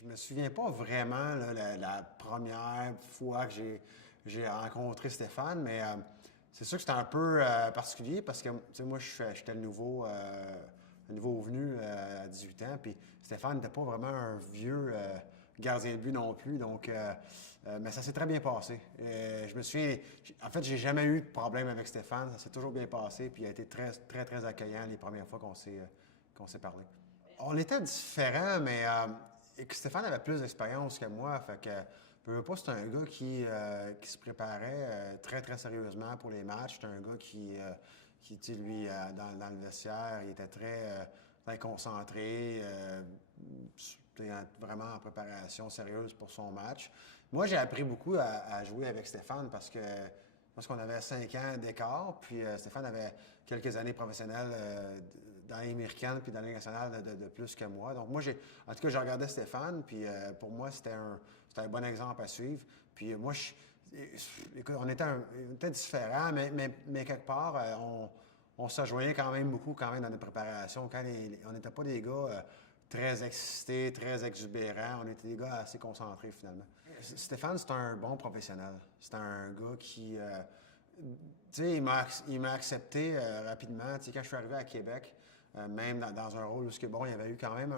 Je me souviens pas vraiment là, la première fois que j'ai rencontré Stéphane, mais c'est sûr que c'était un peu particulier parce que tu sais, moi, j'étais le nouveau venu à 18 ans, puis Stéphane n'était pas vraiment un vieux gardien de but non plus, donc, mais ça s'est très bien passé. Je me souviens, en fait, j'ai jamais eu de problème avec Stéphane, ça s'est toujours bien passé, puis il a été très, très, très accueillant les premières fois qu'on s'est parlé. On était différents, mais et que Stéphane avait plus d'expérience que moi. Fait que, veux pas, c'est un gars qui se préparait très, très sérieusement pour les matchs. C'est un gars tu sais, lui, dans le vestiaire, il était très concentré, vraiment en préparation sérieuse pour son match. Moi, j'ai appris beaucoup à jouer avec Stéphane parce qu'on avait 5 ans d'écart, puis Stéphane avait quelques années professionnelles dans les américaines puis dans la Ligue nationale de plus que moi. Donc moi, en tout cas, je regardais Stéphane, puis pour moi, c'était un bon exemple à suivre. Puis moi, écoute, on était différents, mais quelque part, on se rejoignait quand même beaucoup quand même dans notre préparation. On n'était pas des gars très excités, très exubérants. On était des gars assez concentrés finalement. Stéphane, c'est un bon professionnel. C'est un gars qui... tu sais, il m'a accepté rapidement. Tu sais, quand je suis arrivé à Québec, même dans un rôle où bon, il y avait eu quand même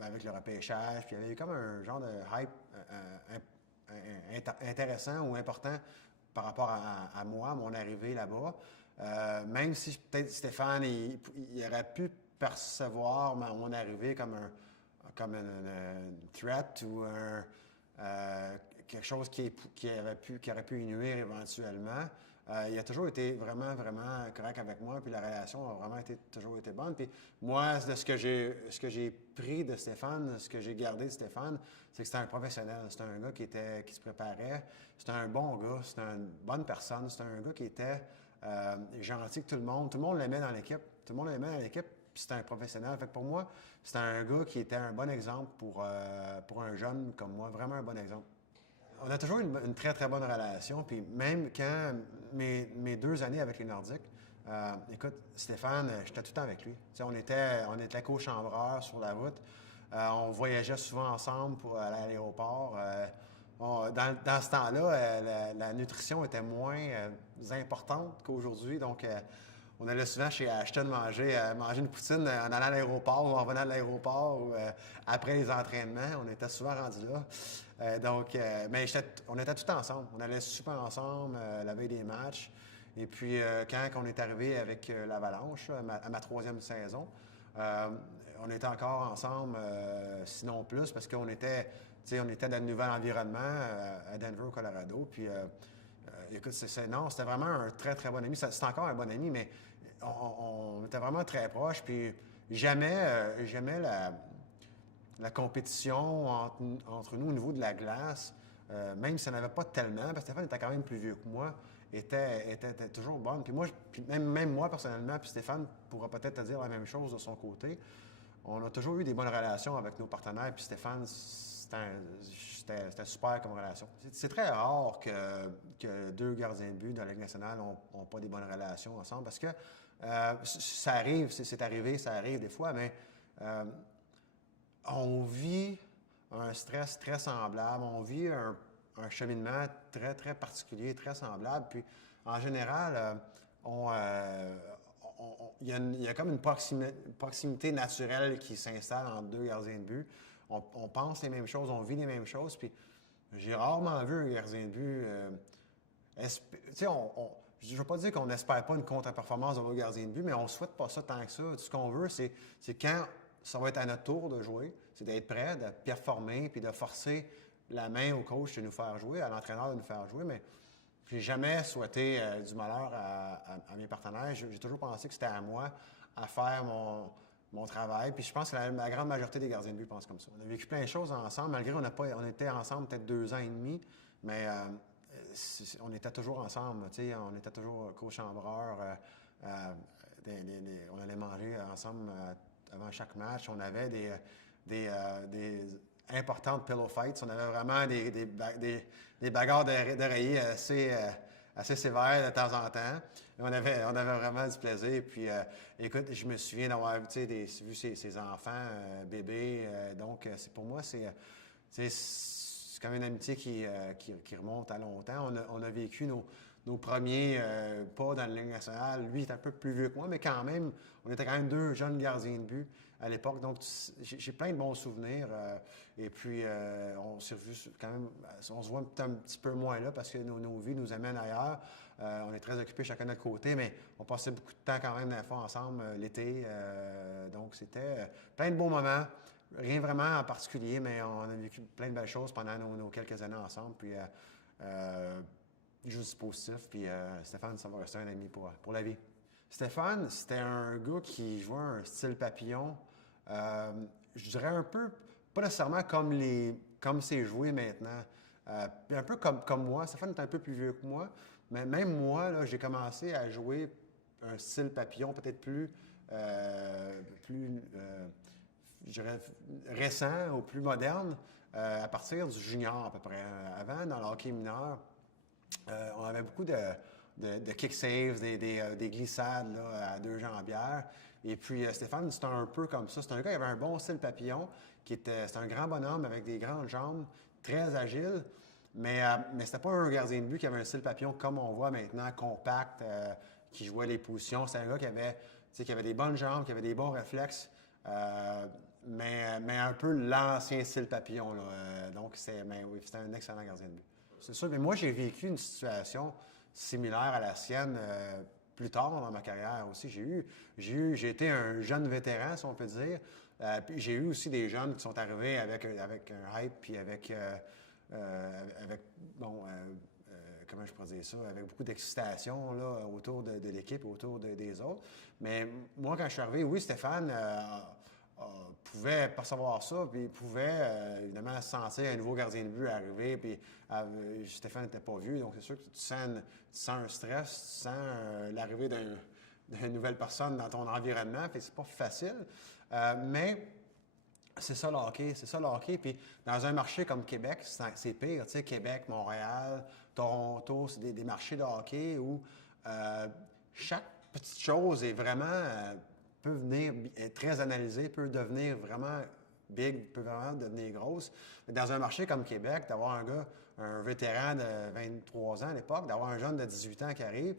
avec le repêchage, puis il y avait eu comme un genre de hype intéressant ou important par rapport à moi, mon arrivée là-bas. Même si peut-être Stéphane, il aurait pu percevoir mon arrivée comme une threat ou quelque chose qui aurait pu y nuire éventuellement. Il a toujours été vraiment, vraiment correct avec moi, puis la relation a vraiment toujours été bonne. Puis moi, de ce que j'ai pris de Stéphane, ce que j'ai gardé de Stéphane, c'est que c'était un professionnel. C'était un gars qui se préparait. C'était un bon gars. C'était une bonne personne. C'était un gars qui était gentil avec tout le monde. Tout le monde l'aimait dans l'équipe. Tout le monde l'aimait dans l'équipe. Puis c'était un professionnel. Fait que pour moi, c'était un gars qui était un bon exemple pour un jeune comme moi. Vraiment un bon exemple. On a toujours une très, très bonne relation. Puis même quand mes 2 années avec les Nordiques, écoute, Stéphane, j'étais tout le temps avec lui. Tu sais, on était co-chambreurs sur la route. On voyageait souvent ensemble pour aller à l'aéroport. Dans ce temps-là, la nutrition était moins importante qu'aujourd'hui. Donc, on allait souvent chez Ashton manger une poutine en allant à l'aéroport ou en revenant de l'aéroport ou après les entraînements. On était souvent rendus là. Mais on était tout ensemble. On allait super ensemble la veille des matchs. Et puis, quand on est arrivé avec l'Avalanche, à ma 3e saison, on était encore ensemble, sinon plus, parce qu'on était, on était dans le nouvel environnement à Denver, au Colorado. Puis, écoute, non, c'était vraiment un très, très bon ami. C'est encore un bon ami, mais on était vraiment très proches. Puis, jamais la compétition entre nous au niveau de la glace, même si ça n'avait pas tellement, parce que Stéphane était quand même plus vieux que moi, était toujours bonne. Puis moi, même moi personnellement, puis Stéphane pourra peut-être te dire la même chose de son côté. On a toujours eu des bonnes relations avec nos partenaires, puis Stéphane, c'était super comme relation. C'est très rare que 2 gardiens de but de la Ligue nationale n'ont pas des bonnes relations ensemble, parce que ça arrive, c'est arrivé, ça arrive des fois, mais on vit un stress très semblable, on vit un cheminement très, très particulier, très semblable. Puis, en général, il y a comme une proximité naturelle qui s'installe entre 2 gardiens de but. On pense les mêmes choses, on vit les mêmes choses. Puis, j'ai rarement vu un gardien de but. Tu sais, je ne veux pas dire qu'on n'espère pas une contre-performance de nos gardiens de but, mais on ne souhaite pas ça tant que ça. Tout ce qu'on veut, c'est quand ça va être à notre tour de jouer, c'est d'être prêt, de performer, puis de forcer la main au coach de nous faire jouer, à l'entraîneur de nous faire jouer. Mais j'ai jamais souhaité du malheur à mes partenaires. J'ai toujours pensé que c'était à moi à faire mon travail. Puis je pense que la grande majorité des gardiens de but pensent comme ça. On a vécu plein de choses ensemble, malgré on était ensemble peut-être 2 ans et demi, mais on était toujours ensemble. On était toujours co-chambreurs. On allait manger ensemble avant chaque match. On avait des importantes pillow fights. On avait vraiment des bagarres d'oreiller assez sévère de temps en temps. On avait vraiment du plaisir. Puis, écoute, je me souviens d'avoir vu ses enfants, bébés. Donc, pour moi, c'est comme une amitié qui remonte à longtemps. On a vécu nos premiers pas dans la Ligue nationale. Lui est un peu plus vieux que moi, mais quand même, on était quand même deux jeunes gardiens de but à l'époque. Donc, j'ai plein de bons souvenirs. Et puis, on s'est revus quand même, on se voit un petit peu moins là parce que nos vies nous amènent ailleurs. On est très occupés chacun de notre côté, mais on passait beaucoup de temps quand même des fois ensemble l'été. Donc, c'était plein de beaux moments. Rien vraiment en particulier, mais on a vécu plein de belles choses pendant nos quelques années ensemble. Puis, juste positif. Puis, Stéphane, ça va rester un ami pour la vie. Stéphane, c'était un gars qui jouait un style papillon. Je dirais un peu, pas nécessairement comme c'est joué maintenant. Un peu comme moi. Stéphane est un peu plus vieux que moi. Mais même moi, là, j'ai commencé à jouer un style papillon peut-être je dirais, récent ou plus moderne à partir du junior à peu près. Avant, dans le hockey mineur, on avait beaucoup de kick saves, des glissades là, à deux jambières. Et puis, Stéphane, c'était un peu comme ça. C'est un gars qui avait un bon style papillon, c'était un grand bonhomme avec des grandes jambes, très agile. Mais c'était pas un gardien de but qui avait un style papillon comme on voit maintenant, compact, qui jouait les positions. C'est un gars qui avait des bonnes jambes, qui avait des bons réflexes, mais un peu l'ancien style papillon. Là. Donc, oui, c'était un excellent gardien de but. C'est sûr, mais moi, j'ai vécu une situation similaire à la sienne plus tard dans ma carrière aussi. J'ai été un jeune vétéran, si on peut dire. Puis j'ai eu aussi des jeunes qui sont arrivés avec un hype, puis comment je pourrais dire ça, avec beaucoup d'excitation là, autour de l'équipe, autour des autres. Mais moi, quand je suis arrivé, oui, Stéphane pouvait percevoir ça, puis il pouvait évidemment sentir un nouveau gardien de but arriver, puis Stéphane n'était pas vu, donc c'est sûr que tu sens un stress, tu sens l'arrivée d'une nouvelle personne dans ton environnement, puis c'est pas facile, mais c'est ça le hockey. Puis dans un marché comme Québec, c'est pire. Tu sais, Québec, Montréal, Toronto, c'est des marchés de hockey où chaque petite chose est vraiment peut venir être très analysée, peut devenir vraiment big, peut vraiment devenir grosse. Mais dans un marché comme Québec, d'avoir un vétéran de 23 ans à l'époque, d'avoir un jeune de 18 ans qui arrive,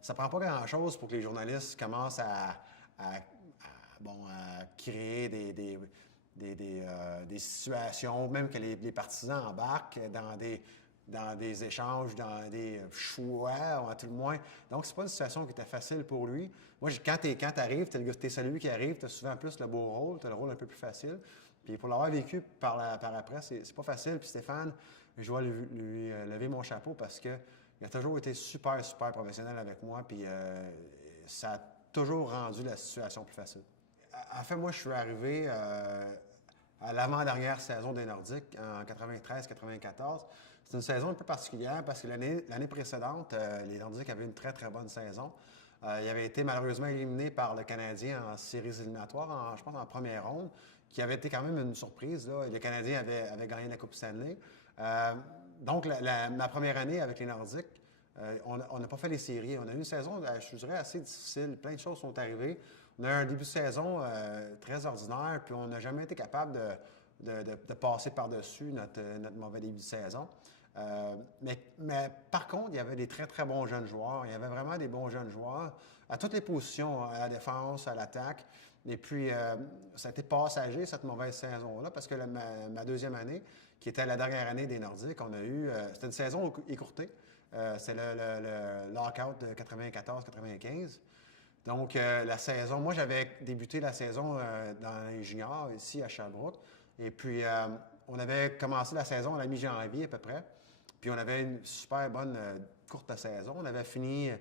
ça prend pas grand-chose pour que les journalistes commencent à créer des situations, même que les partisans embarquent dans des échanges, dans des choix, à tout le moins. Donc, c'est pas une situation qui était facile pour lui. Moi, quand tu arrives, t'es celui qui arrive, tu as souvent plus le beau rôle, tu as le rôle un peu plus facile. Puis pour l'avoir vécu par après, c'est pas facile. Puis Stéphane, je dois lui lever mon chapeau parce qu'il a toujours été super, super professionnel avec moi. Puis ça a toujours rendu la situation plus facile. En fait, moi, je suis arrivé à l'avant-dernière saison des Nordiques en 93-94. C'est une saison un peu particulière parce que l'année précédente, les Nordiques avaient une très, très bonne saison. Ils avaient été malheureusement éliminés par le Canadien en séries éliminatoires, je pense en première ronde, qui avait été quand même une surprise. Là. Le Canadien avait gagné la Coupe Stanley. Donc, ma première année avec les Nordiques, on n'a pas fait les séries. On a eu une saison, je dirais, assez difficile. Plein de choses sont arrivées. On a eu un début de saison très ordinaire, puis on n'a jamais été capable de passer par-dessus notre mauvais début de saison. Mais par contre, il y avait des très, très bons jeunes joueurs. Il y avait vraiment des bons jeunes joueurs à toutes les positions, à la défense, à l'attaque. Et puis, ça a été passager, cette mauvaise saison-là, parce que ma deuxième année, qui était la dernière année des Nordiques, on a eu... c'était une saison écourtée. C'est le lockout de 94-95. Donc, la saison... Moi, j'avais débuté la saison dans les juniors, ici, à Sherbrooke. Et puis, on avait commencé la saison à la mi-janvier, à peu près. Puis, on avait une super bonne courte saison. On avait fini, je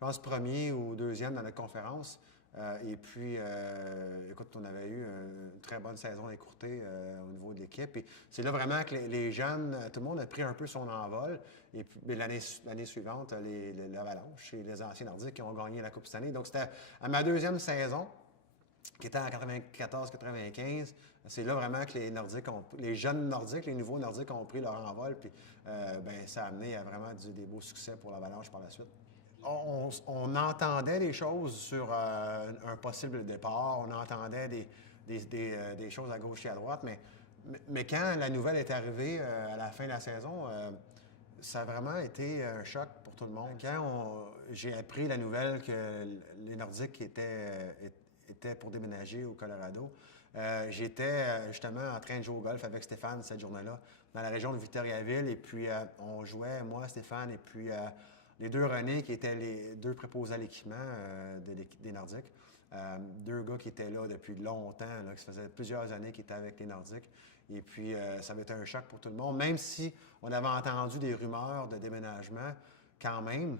pense, premier ou deuxième dans notre conférence. Et puis, écoute, on avait eu une très bonne saison écourtée au niveau de l'équipe. Et c'est là vraiment que les jeunes, tout le monde a pris un peu son envol. Et puis, l'année suivante, l'Avalanche et les anciens Nordiques qui ont gagné la Coupe cette année. Donc, c'était à ma deuxième saison. qui était en 94-95. C'est là vraiment que les jeunes Nordiques, les nouveaux Nordiques ont pris leur envol, puis ça a amené à vraiment des beaux succès pour l'Avalanche par la suite. On entendait des choses sur un possible départ, on entendait des choses à gauche et à droite, mais quand la nouvelle est arrivée à la fin de la saison, ça a vraiment été un choc pour tout le monde. Quand j'ai appris la nouvelle que les Nordiques étaient pour déménager au Colorado, j'étais justement en train de jouer au golf avec Stéphane cette journée-là, dans la région de Victoriaville, et puis on jouait, moi, Stéphane, et puis les deux René, qui étaient les deux préposés à l'équipement des Nordiques. Deux gars qui étaient là depuis longtemps, là, qui faisait plusieurs années qu'ils étaient avec les Nordiques. Et puis, ça avait été un choc pour tout le monde. Même si on avait entendu des rumeurs de déménagement, quand même,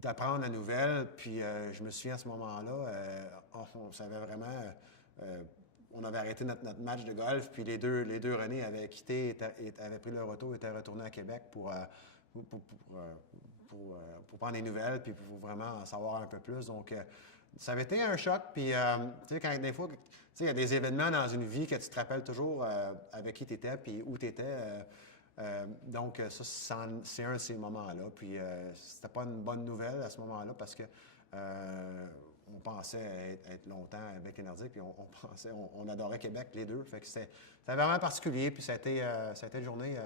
d'apprendre la nouvelle. Puis, je me souviens à ce moment-là, on savait vraiment... on avait arrêté notre match de golf, puis les deux René avaient quitté, avaient pris leur auto et étaient retournés à Québec pour prendre des nouvelles, puis pour vraiment en savoir un peu plus. Donc, ça avait été un choc. Puis, tu sais, quand des fois, tu sais, il y a des événements dans une vie que tu te rappelles toujours avec qui tu étais, puis où tu étais. Donc, ça, c'est un de ces moments-là. Puis, c'était pas une bonne nouvelle à ce moment-là parce que on pensait être longtemps avec les Nordiques, puis on adorait Québec, les deux. Fait que c'était vraiment particulier, puis ça a été une journée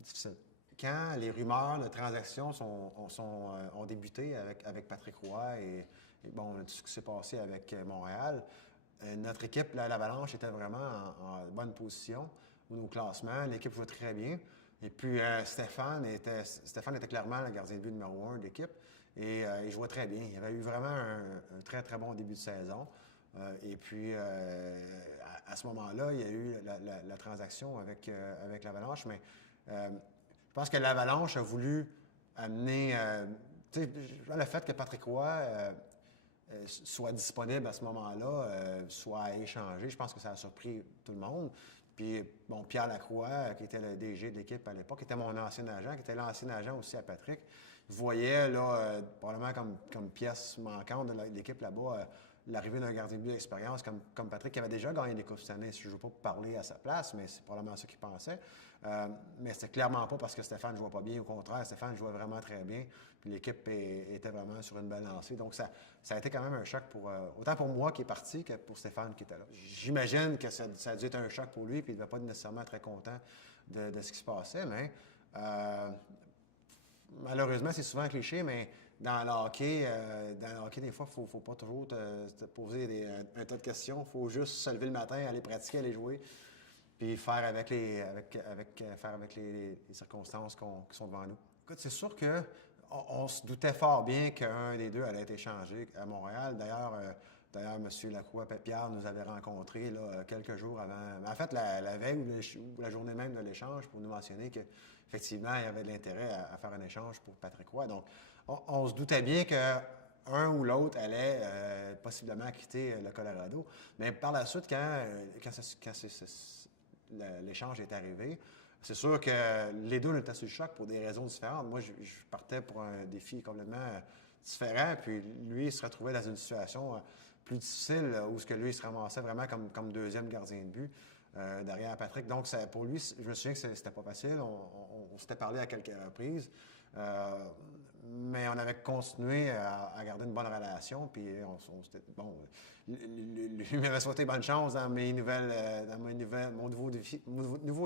difficile. Quand les rumeurs de transactions ont débuté avec Patrick Roy et bon, tout ce qui s'est passé avec Montréal, notre équipe, l'Avalanche, était vraiment en bonne position au classement. L'équipe jouait très bien. Et puis, Stéphane était clairement le gardien de but numéro 1 de l'équipe. Et il jouait très bien. Il avait eu vraiment un très, très bon début de saison. Et puis, à ce moment-là, il y a eu la transaction avec l'Avalanche. Mais je pense que l'Avalanche a voulu amener... le fait que Patrick Roy soit disponible à ce moment-là, soit échangé, je pense que ça a surpris tout le monde. Puis, bon, Pierre Lacroix, qui était le DG de l'équipe à l'époque, qui était mon ancien agent, qui était l'ancien agent aussi à Patrick, voyait, là, probablement comme pièce manquante de l'équipe là-bas, l'arrivée d'un gardien de but d'expérience comme Patrick, qui avait déjà gagné des coupes cette année. Je ne veux pas parler à sa place, mais c'est probablement ça qu'il pensait. Mais c'était clairement pas parce que Stéphane ne jouait pas bien. Au contraire, Stéphane jouait vraiment très bien. Puis l'équipe était vraiment sur une belle lancée. Donc, ça a été quand même un choc autant pour moi qui est parti que pour Stéphane qui était là. J'imagine que ça a dû être un choc pour lui, puis il ne devait pas nécessairement être très content de ce qui se passait. Mais malheureusement, c'est souvent cliché, mais dans le hockey, des fois, il ne faut pas toujours te poser un tas de questions. Il faut juste se lever le matin, aller pratiquer, aller jouer, puis faire avec les circonstances qui sont devant nous. Écoute, c'est sûr qu'on se doutait fort bien qu'un des deux allait être échangé à Montréal. D'ailleurs, M. Lacroix Pierre nous avait rencontrés là, quelques jours avant. En fait, la veille ou la journée même de l'échange pour nous mentionner qu'effectivement, il y avait de l'intérêt à faire un échange pour Patrick Roy. Donc, on se doutait bien qu'un ou l'autre allait possiblement quitter le Colorado. Mais par la suite, quand l'échange est arrivé, c'est sûr que les deux étaient sous le choc pour des raisons différentes. Moi, je partais pour un défi complètement différent, puis lui, il se retrouvait dans une situation plus difficile où lui, il se ramassait vraiment comme deuxième gardien de but derrière Patrick. Donc, pour lui, je me souviens que c'était pas facile. On s'était parlé à quelques reprises, mais on avait continué à garder une bonne relation, puis bon, lui m'avait souhaité bonne chance dans mon nouveau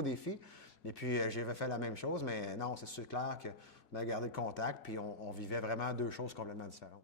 défi. Et puis, j'avais fait la même chose, mais non, c'est sûr clair qu'on a gardé le contact, puis on vivait vraiment deux choses complètement différentes.